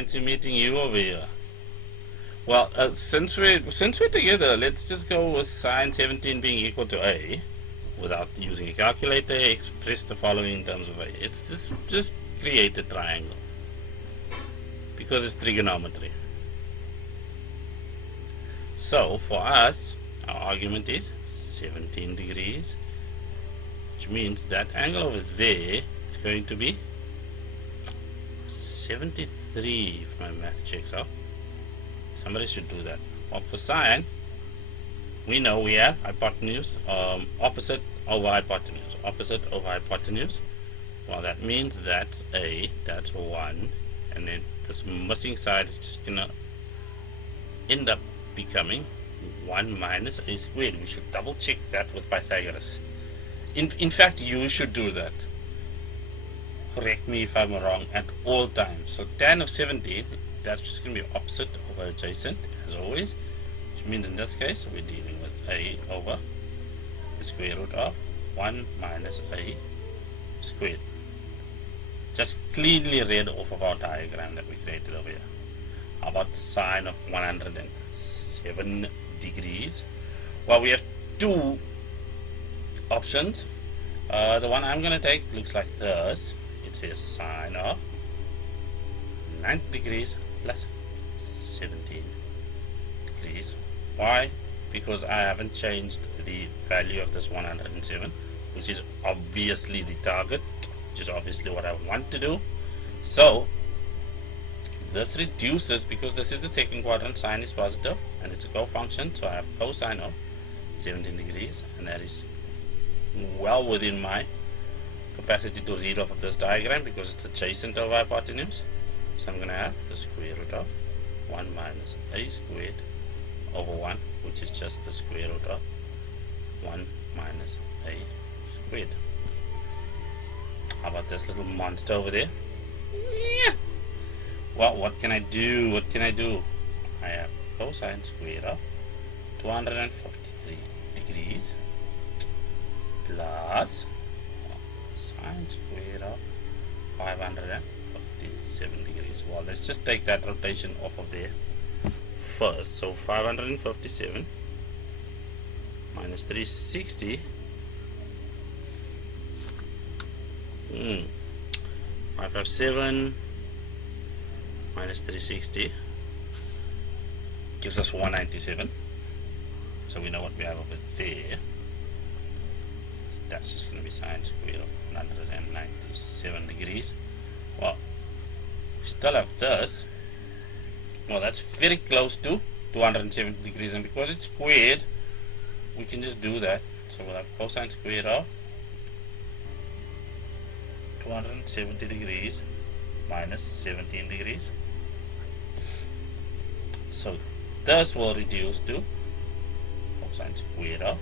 fancy meeting you over here. Well, since we're together, let's just go with sine 17 being equal to a, without using a calculator. Express the following in terms of a. It's just create a triangle because it's trigonometry. So for us, our argument is 17 degrees, which means that angle over there is going to be 73 if my math checks out. Somebody should do that. Well, for sine, we know we have hypotenuse, opposite over hypotenuse, opposite over hypotenuse. Well, that means that's a, that's 1, and then this missing side is just gonna end up becoming 1 minus a squared. We should double check that with Pythagoras. In fact, you should do that. Correct me if I'm wrong at all times. So tan of 17, that's just going to be opposite over adjacent as always, which means in this case we're dealing with a over the square root of 1 minus a squared. Just cleanly read off of our diagram that we created over here. How about sine of 107 degrees? Well, we have two options. The one I'm going to take looks like this. It says sine of 90 degrees plus 17 degrees. Why? Because I haven't changed the value of this 107, which is obviously the target, which is obviously what I want to do. So this reduces, because this is the second quadrant, sine is positive and it's a co-function, so I have cosine of 17 degrees, and that is well within my capacity to read off of this diagram because it's adjacent over hypotenuse. So I'm going to have the square root of 1 minus a squared over 1, which is just the square root of 1 minus a squared. How about this little monster over there? Yeah. Well, what can I do? What can I do? I have cosine squared of 253 degrees plus sine squared of 557 degrees. Well, let's just take that rotation off of there first. So 557 minus 360. 557 minus 360 gives us 197. So we know what we have over there. That's just going to be sine squared of 197 degrees. Well, we still have this. Well, that's very close to 270 degrees, and because it's squared, we can just do that. So we'll have cosine squared of 270 degrees minus 17 degrees. So this will reduce to cosine squared of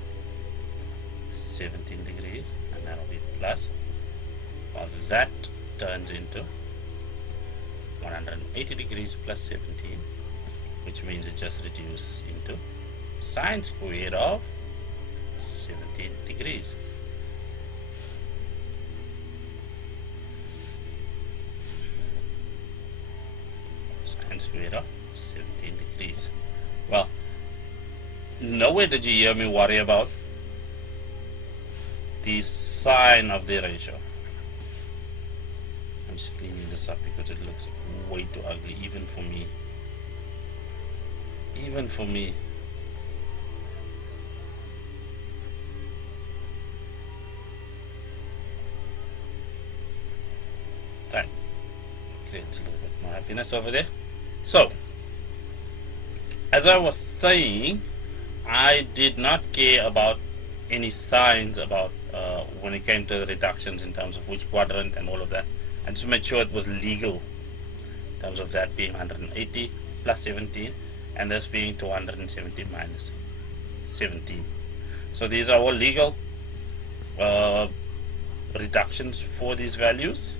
17 degrees, and that will be plus. Well, that turns into 180 degrees plus 17, which means it just reduces into sine squared of 17 degrees. Sine squared of 17 degrees. Well, nowhere did you hear me worry about the sign of the ratio. I'm just cleaning this up because it looks way too ugly, even for me. Even for me. Right. Creates a little bit more happiness over there. So, as I was saying, I did not care about any signs about when it came to the reductions in terms of which quadrant and all of that. I just made sure it was legal in terms of that being 180 plus 17 and this being 270 minus 17. So these are all legal reductions for these values.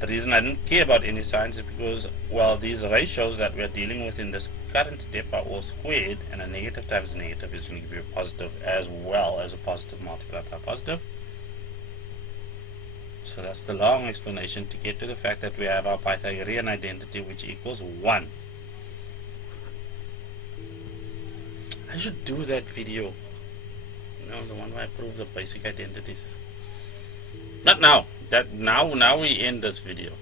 The reason I didn't care about any signs is because, well, these ratios that we're dealing with in this current step are all squared, and a negative times a negative is going to give you a positive, as well as a positive multiplied by a positive. So that's the long explanation to get to the fact that we have our Pythagorean identity, which equals 1. I should do that video. The one where I prove the basic identities. Not now. Now we end this video.